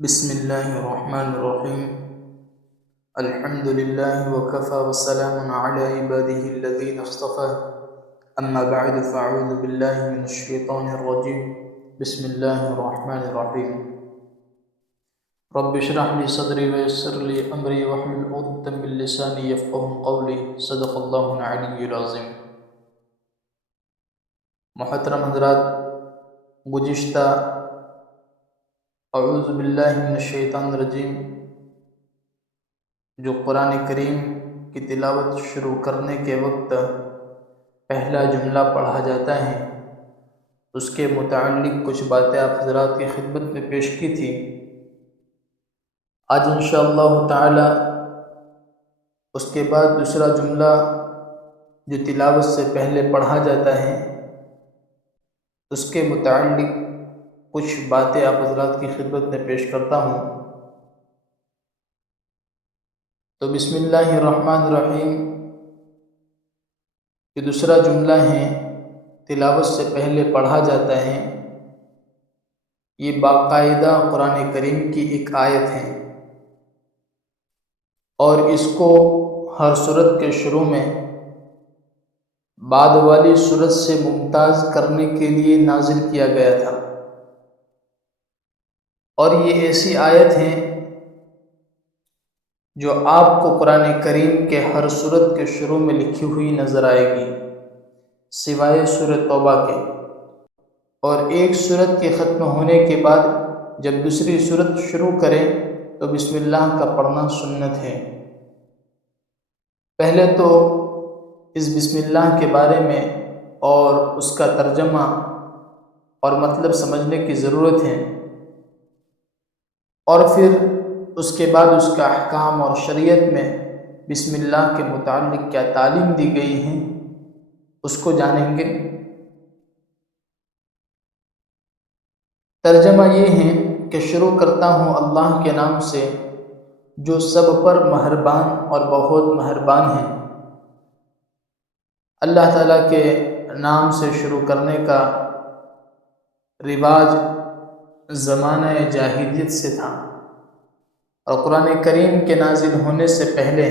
بسم الله الرحمن الرحيم. الحمد لله وكفى وسلام على عباده الذين اصطفى. أما بعد فأعوذ بالله من الشيطان الرجيم. بسم الله الرحمن الرحيم. رب اشرح لي صدري ويسر لي أمري واحلل عقدة من لساني يفقهوا قولي. صدق الله العلي العظيم. محترم حضرات، گزشتہ اعوذ باللہ من الشیطان الرجیم جو قرآن کریم کی تلاوت شروع کرنے کے وقت پہلا جملہ پڑھا جاتا ہے، اس کے متعلق کچھ باتیں آپ حضرات کی خدمت میں پیش کی تھی۔ آج انشاءاللہ تعالی اس کے بعد دوسرا جملہ جو تلاوت سے پہلے پڑھا جاتا ہے، اس کے متعلق کچھ باتیں آپ حضرات کی خدمت میں پیش کرتا ہوں۔ تو بسم اللہ الرحمن الرحیم یہ دوسرا جملہ ہے، تلاوت سے پہلے پڑھا جاتا ہے۔ یہ باقاعدہ قرآن کریم کی ایک آیت ہے اور اس کو ہر سورت کے شروع میں بعد والی سورت سے ممتاز کرنے کے لیے نازل کیا گیا تھا، اور یہ ایسی آیت ہے جو آپ کو قرآن کریم کے ہر سورت کے شروع میں لکھی ہوئی نظر آئے گی سوائے سورۃ توبہ کے، اور ایک سورت کے ختم ہونے کے بعد جب دوسری سورت شروع کریں تو بسم اللہ کا پڑھنا سنت ہے۔ پہلے تو اس بسم اللہ کے بارے میں اور اس کا ترجمہ اور مطلب سمجھنے کی ضرورت ہے، اور پھر اس کے بعد اس کا احکام اور شریعت میں بسم اللہ کے متعلق کیا تعلیم دی گئی ہے اس کو جانیں گے۔ ترجمہ یہ ہے کہ شروع کرتا ہوں اللہ کے نام سے جو سب پر مہربان اور بہت مہربان ہے۔ اللہ تعالیٰ کے نام سے شروع کرنے کا رواج زمانہ جاہلیت سے تھا، اور قرآن کریم کے نازل ہونے سے پہلے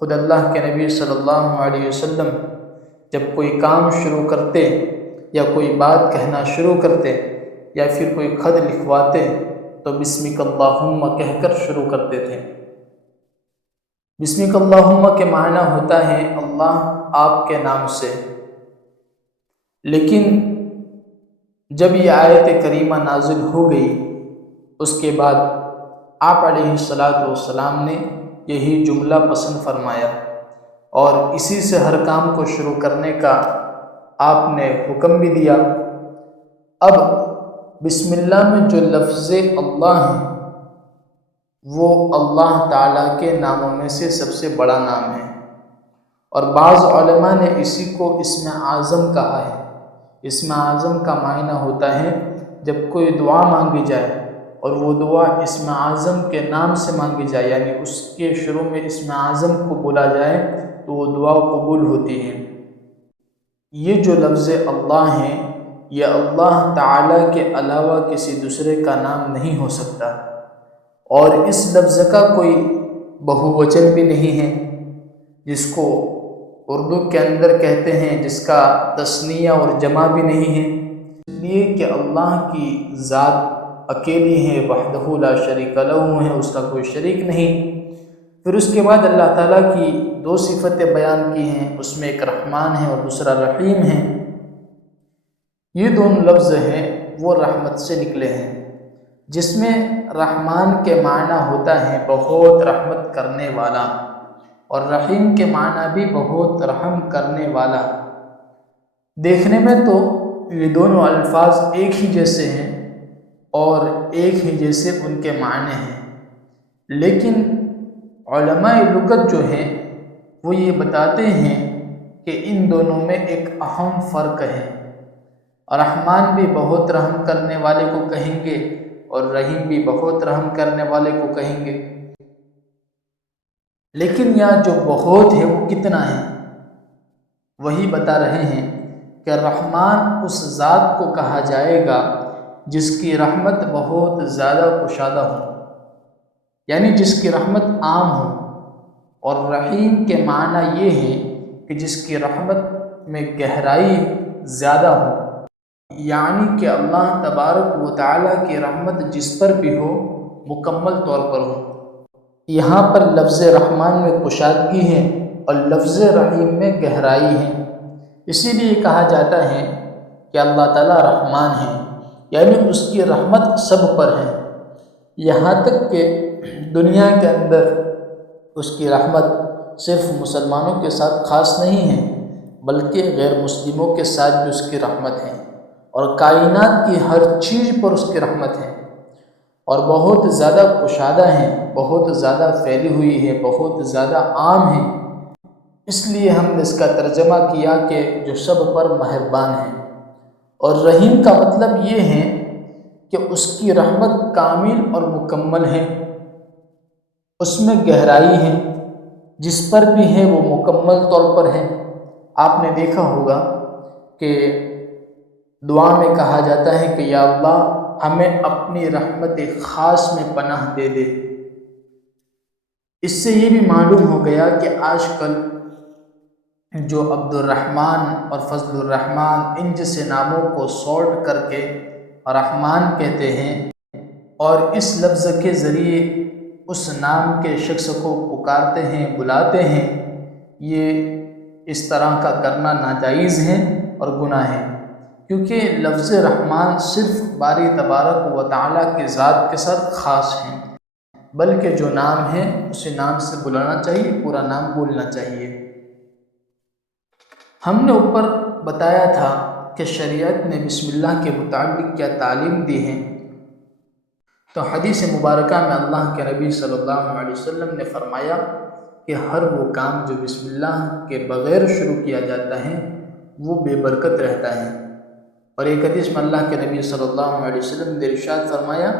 خود اللہ کے نبی صلی اللہ علیہ وسلم جب کوئی کام شروع کرتے یا کوئی بات کہنا شروع کرتے یا پھر کوئی خط لکھواتے تو بسمک اللہم کہہ کر شروع کرتے تھے۔ بسمک اللہم کے معنی ہوتا ہے اللہ آپ کے نام سے، لیکن جب یہ آیت کریمہ نازل ہو گئی اس کے بعد آپ علیہ السلام نے یہی جملہ پسند فرمایا، اور اسی سے ہر کام کو شروع کرنے کا آپ نے حکم بھی دیا۔ اب بسم اللہ میں جو لفظ اللہ ہے وہ اللہ تعالیٰ کے ناموں میں سے سب سے بڑا نام ہے، اور بعض علماء نے اسی کو اسم اعظم کہا ہے۔ اسم اعظم کا معنی ہوتا ہے جب کوئی دعا مانگی جائے اور وہ دعا اسم اعظم کے نام سے مانگی جائے، یعنی اس کے شروع میں اسم اعظم کو بولا جائے تو وہ دعا قبول ہوتی ہے۔ یہ جو لفظ اللہ ہے یہ اللہ تعالیٰ کے علاوہ کسی دوسرے کا نام نہیں ہو سکتا، اور اس لفظ کا کوئی بہووچن بھی نہیں ہے جس کو اردو کے اندر کہتے ہیں، جس کا تثنیہ اور جمع بھی نہیں ہے، اس لیے کہ اللہ کی ذات اکیلی ہے، وحدہ لا شریک لہ ہے، اس کا کوئی شریک نہیں۔ پھر اس کے بعد اللہ تعالیٰ کی دو صفتیں بیان کی ہیں، اس میں ایک رحمان ہے اور دوسرا رحیم ہے۔ یہ دونوں لفظ ہیں وہ رحمت سے نکلے ہیں، جس میں رحمان کے معنی ہوتا ہے بہت رحمت کرنے والا، اور رحیم کے معنی بھی بہت رحم کرنے والا۔ دیکھنے میں تو یہ دونوں الفاظ ایک ہی جیسے ہیں اور ایک ہی جیسے ان کے معنی ہیں، لیکن علماء لغت جو ہیں وہ یہ بتاتے ہیں کہ ان دونوں میں ایک اہم فرق ہے۔ رحمان بھی بہت رحم کرنے والے کو کہیں گے اور رحیم بھی بہت رحم کرنے والے کو کہیں گے، لیکن یہاں جو بہت ہے وہ کتنا ہے وہی بتا رہے ہیں کہ رحمان اس ذات کو کہا جائے گا جس کی رحمت بہت زیادہ کشادہ ہو، یعنی جس کی رحمت عام ہو، اور رحیم کے معنی یہ ہے کہ جس کی رحمت میں گہرائی زیادہ ہو، یعنی کہ اللہ تبارک و تعالیٰ کی رحمت جس پر بھی ہو مکمل طور پر ہو۔ یہاں پر لفظ رحمان میں کشادگی ہے اور لفظ رحیم میں گہرائی ہے، اسی لیے کہا جاتا ہے کہ اللہ تعالیٰ رحمان ہے، یعنی اس کی رحمت سب پر ہے، یہاں تک کہ دنیا کے اندر اس کی رحمت صرف مسلمانوں کے ساتھ خاص نہیں ہے، بلکہ غیر مسلموں کے ساتھ بھی اس کی رحمت ہے، اور کائنات کی ہر چیز پر اس کی رحمت ہے، اور بہت زیادہ کشادہ ہیں، بہت زیادہ پھیلی ہوئی ہے، بہت زیادہ عام ہے۔ اس لیے ہم نے اس کا ترجمہ کیا کہ جو سب پر مہربان ہے، اور رحیم کا مطلب یہ ہے کہ اس کی رحمت کامل اور مکمل ہے، اس میں گہرائی ہے، جس پر بھی ہے وہ مکمل طور پر ہے۔ آپ نے دیکھا ہوگا کہ دعا میں کہا جاتا ہے کہ یا اللہ ہمیں اپنی رحمت خاص میں پناہ دے دے۔ اس سے یہ بھی معلوم ہو گیا کہ آج کل جو عبد الرحمن اور فضل الرحمن ان جیسے ناموں کو شارٹ کر کے رحمان کہتے ہیں، اور اس لفظ کے ذریعے اس نام کے شخص کو پکارتے ہیں، بلاتے ہیں، یہ اس طرح کا کرنا ناجائز ہے اور گناہ ہے، کیونکہ لفظ رحمان صرف باری تبارک و تعالیٰ کی ذات کے ساتھ خاص ہے، بلکہ جو نام ہے اسے نام سے بلانا چاہیے، پورا نام بولنا چاہیے۔ ہم نے اوپر بتایا تھا کہ شریعت نے بسم اللہ کے متعلق کیا تعلیم دی ہے، تو حدیث مبارکہ میں اللہ کے نبی صلی اللہ علیہ وسلم نے فرمایا کہ ہر وہ کام جو بسم اللہ کے بغیر شروع کیا جاتا ہے وہ بے برکت رہتا ہے، اور ایک حدیث میں اللہ کے نبی صلی اللہ علیہ وسلم نے ارشاد فرمایا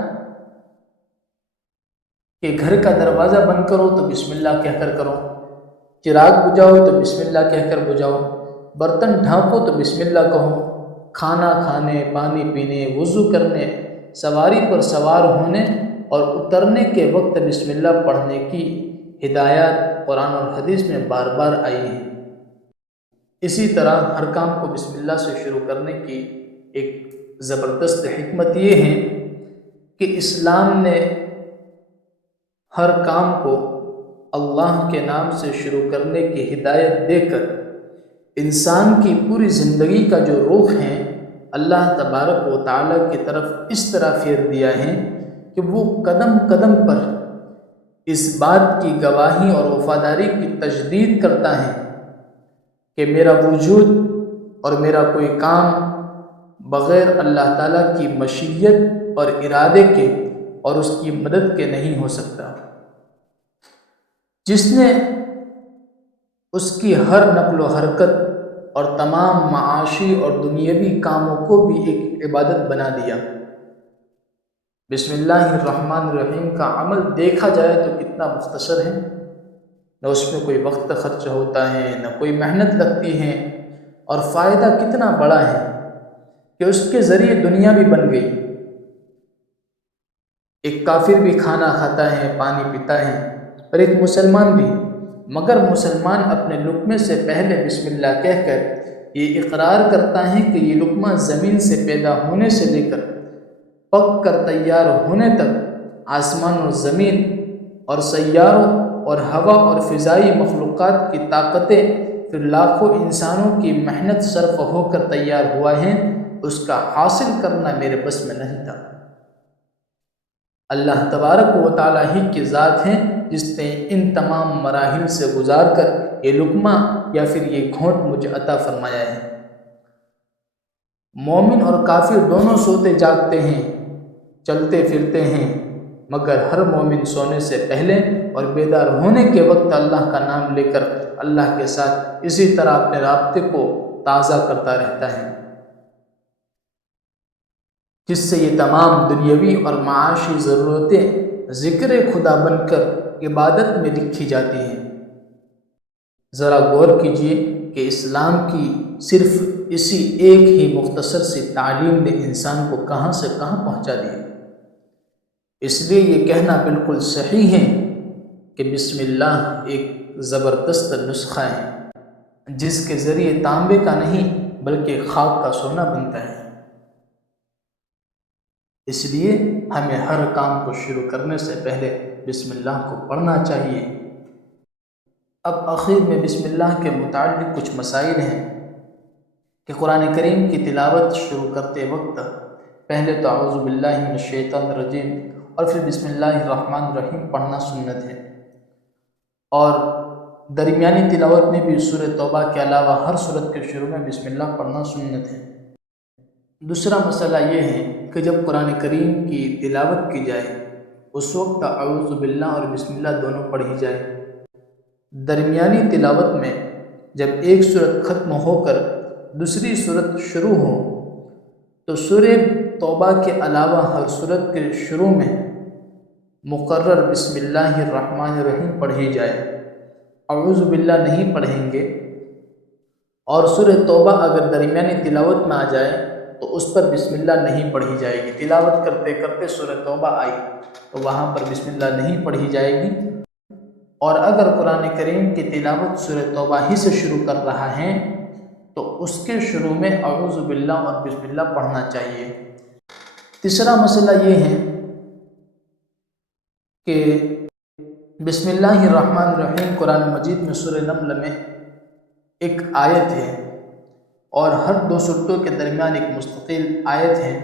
کہ گھر کا دروازہ بند کرو تو بسم اللہ کہہ کر کرو، چراغ بجھاؤ تو بسم اللہ کہہ کر بجھاؤ، برتن ڈھانکو تو بسم اللہ کہو، کھانا کھانے، پانی پینے، وضو کرنے، سواری پر سوار ہونے اور اترنے کے وقت بسم اللہ پڑھنے کی ہدایات قرآن اور حدیث میں بار بار آئی ہیں۔ اسی طرح ہر کام کو بسم اللہ سے شروع کرنے کی ایک زبردست حکمت یہ ہے کہ اسلام نے ہر کام کو اللہ کے نام سے شروع کرنے کی ہدایت دے کر انسان کی پوری زندگی کا جو رخ ہے اللہ تبارک و تعالیٰ کی طرف اس طرح پھیر دیا ہے کہ وہ قدم قدم پر اس بات کی گواہی اور وفاداری کی تجدید کرتا ہے کہ میرا وجود اور میرا کوئی کام بغیر اللہ تعالیٰ کی مشیت اور ارادے کے اور اس کی مدد کے نہیں ہو سکتا۔ جس نے اس کی ہر نقل و حرکت اور تمام معاشی اور دنیاوی کاموں کو بھی ایک عبادت بنا دیا۔ بسم اللہ الرحمن الرحیم کا عمل دیکھا جائے تو کتنا مختصر ہے، نہ اس میں کوئی وقت خرچ ہوتا ہے، نہ کوئی محنت لگتی ہے، اور فائدہ کتنا بڑا ہے کہ اس کے ذریعے دنیا بھی بن گئی۔ ایک کافر بھی کھانا کھاتا ہے، پانی پیتا ہے، اور ایک مسلمان بھی، مگر مسلمان اپنے لقمے سے پہلے بسم اللہ کہہ کر یہ اقرار کرتا ہے کہ یہ لقمہ زمین سے پیدا ہونے سے لے کر پک کر تیار ہونے تک آسمان اور زمین اور سیاروں اور ہوا اور فضائی مخلوقات کی طاقتیں پھر لاکھوں انسانوں کی محنت صرف ہو کر تیار ہوا ہے، اس کا حاصل کرنا میرے بس میں نہیں تھا۔ اللہ تبارک و تعالیٰ ہی کی ذات ہے جس نے ان تمام مراحل سے گزار کر یہ لقمہ یا پھر یہ گھونٹ مجھے عطا فرمایا ہے۔ مومن اور کافر دونوں سوتے جاگتے ہیں، چلتے پھرتے ہیں، مگر ہر مومن سونے سے پہلے اور بیدار ہونے کے وقت اللہ کا نام لے کر اللہ کے ساتھ اسی طرح اپنے رابطے کو تازہ کرتا رہتا ہے، جس سے یہ تمام دنیاوی اور معاشی ضرورتیں ذکر خدا بن کر عبادت میں لکھی جاتی ہیں۔ ذرا غور کیجئے کہ اسلام کی صرف اسی ایک ہی مختصر سی تعلیم نے انسان کو کہاں سے کہاں پہنچا دیا۔ اس لیے یہ کہنا بالکل صحیح ہے کہ بسم اللہ ایک زبردست نسخہ ہے جس کے ذریعے تانبے کا نہیں بلکہ خاک کا سونا بنتا ہے۔ اس لیے ہمیں ہر کام کو شروع کرنے سے پہلے بسم اللہ کو پڑھنا چاہیے۔ اب آخر میں بسم اللہ کے متعلق کچھ مسائل ہیں کہ قرآن کریم کی تلاوت شروع کرتے وقت پہلے تو اعوذ باللہ من الشیطان الرجیم اور پھر بسم اللہ الرحمن الرحیم پڑھنا سنت ہے، اور درمیانی تلاوت میں بھی سورہ توبہ کے علاوہ ہر سورت کے شروع میں بسم اللہ پڑھنا سنت ہے۔ دوسرا مسئلہ یہ ہے کہ جب قرآن کریم کی تلاوت کی جائے اس وقت اعوذ باللہ اور بسم اللہ دونوں پڑھی جائے۔ درمیانی تلاوت میں جب ایک سورت ختم ہو کر دوسری سورت شروع ہو تو سورہ توبہ کے علاوہ ہر سورت کے شروع میں مقرر بسم اللہ الرحمن الرحیم پڑھی جائے، اعوذ باللہ نہیں پڑھیں گے، اور سورہ توبہ اگر درمیانی تلاوت میں آ جائے تو اس پر بسم اللہ نہیں پڑھی جائے گی۔ تلاوت کرتے کرتے سورہ توبہ آئی تو وہاں پر بسم اللہ نہیں پڑھی جائے گی، اور اگر قرآن کریم کی تلاوت سورہ توبہ ہی سے شروع کر رہا ہے تو اس کے شروع میں اعوذ باللہ اور بسم اللہ پڑھنا چاہیے۔ تیسرا مسئلہ یہ ہے کہ بسم اللہ الرحمن الرحیم قرآن مجید میں سورہ نمل میں ایک آیت ہے، اور ہر دو سورتوں کے درمیان ایک مستقل آیت ہے،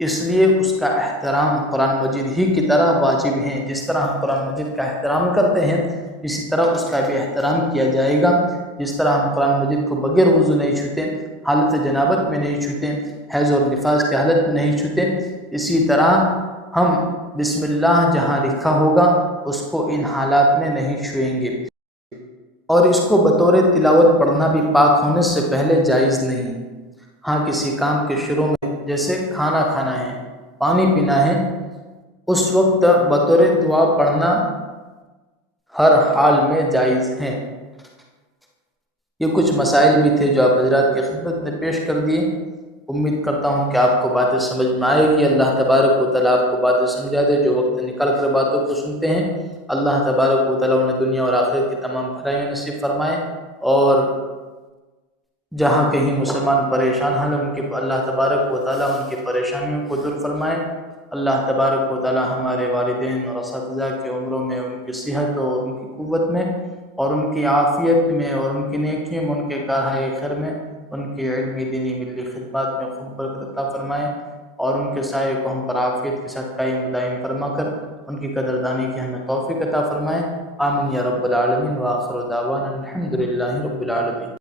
اس لیے اس کا احترام قرآن مجید ہی کی طرح واجب ہے۔ جس طرح ہم قرآن مجید کا احترام کرتے ہیں اسی طرح اس کا بھی احترام کیا جائے گا۔ جس طرح ہم قرآن مجید کو بغیر وضو نہیں چھوتے، حالت جنابت میں نہیں چھوتے، حیض اور نفاس کی حالت میں نہیں چھوتے، اسی طرح ہم بسم اللہ جہاں لکھا ہوگا اس کو ان حالات میں نہیں چھوئیں گے، اور اس کو بطور تلاوت پڑھنا بھی پاک ہونے سے پہلے جائز نہیں۔ ہاں کسی کام کے شروع میں جیسے کھانا کھانا ہے، پانی پینا ہے، اس وقت بطور دعا پڑھنا ہر حال میں جائز ہے۔ یہ کچھ مسائل بھی تھے جو آپ حضرات کی خدمت میں پیش کر دیے۔ امید کرتا ہوں کہ آپ کو باتیں سمجھ میں آئے گی۔ اللہ تبارک و تعالیٰ آپ کو باتیں سمجھا دے۔ جو وقت نکال کر باتوں کو سنتے ہیں اللہ تبارک و تعالیٰ انہیں دنیا اور آخرت کی تمام بھلائیاں نصیب فرمائے، اور جہاں کہیں مسلمان پریشان ہیں ان کی اللہ تبارک و تعالیٰ ان کی پریشانیوں کو دور فرمائے۔ اللہ تبارک و تعالیٰ ہمارے والدین اور اساتذہ کی عمروں میں، ان کی صحت اور ان کی قوت میں اور ان کی عافیت میں اور ان کی نیکیوں میں، ان کے کارہائے خیر میں، ان کی علمی دینی ملی خدمات میں خوب برکت عطا فرمائے، اور ان کے سائے کو ہم پر عافیت کے ساتھ قائم دائم فرما کر ان کی قدردانی کی ہمیں توفیق عطا فرمائے۔ آمین یا رب العالمین، وآخر دعوانا الحمد للہ رب العالمین۔